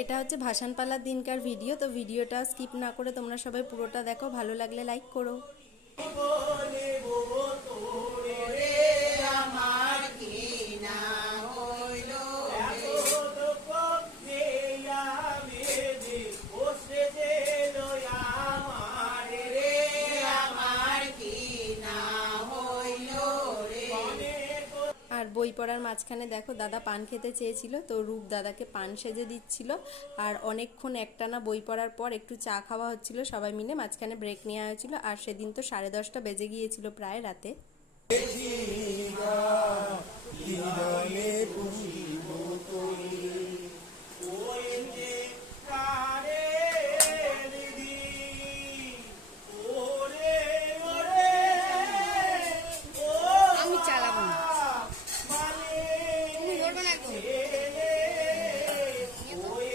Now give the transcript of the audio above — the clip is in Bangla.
এটা হচ্ছে ভাসান পালার দিনকার ভিডিও। তো ভিডিওটা স্কিপ না করে তোমরা সবাই পুরোটা দেখো, ভালো লাগলে লাইক করো। আর বই পড়ার মাঝখানে দেখো দাদা পান খেতে চেয়েছিল, তো রূপ দাদাকে পান সেজে দিচ্ছিল। আর অনেকক্ষণ একটানা বই পড়ার পর একটু চা খাওয়া হচ্ছিল সবাই মিলে, মাঝখানে ব্রেক নেওয়া হয়েছিল। আর সেদিন তো 10:30 বেজে গিয়েছিল প্রায় রাতে।